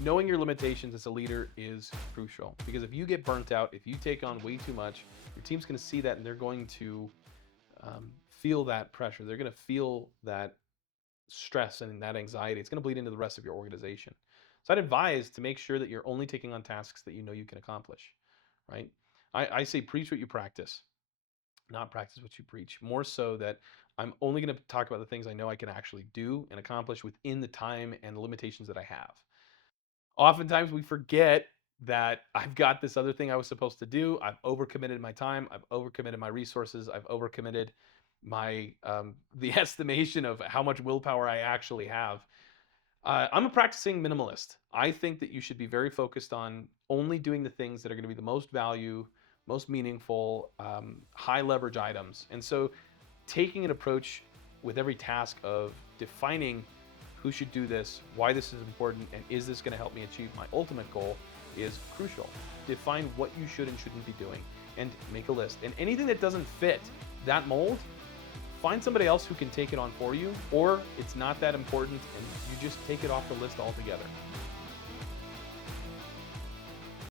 Knowing your limitations as a leader is crucial, because if you get burnt out, if you take on way too much, your team's going to see that and they're going to feel that pressure. They're going to feel that stress and that anxiety. It's going to bleed into the rest of your organization. So I'd advise to make sure that you're only taking on tasks that you know you can accomplish, right? I say preach what you practice, not practice what you preach. More so that I'm only going to talk about the things I know I can actually do and accomplish within the time and the limitations that I have. Oftentimes we forget that I've got this other thing I was supposed to do. I've overcommitted my time. I've overcommitted my resources. I've overcommitted my the estimation of how much willpower I actually have. I'm a practicing minimalist. I think that you should be very focused on only doing the things that are going to be the most value, most meaningful, high leverage items. And so taking an approach with every task of defining who should do this, why this is important, and is this going to help me achieve my ultimate goal is crucial. Define what you should and shouldn't be doing and make a list. And anything that doesn't fit that mold, find somebody else who can take it on for you, or it's not that important and you just take it off the list altogether.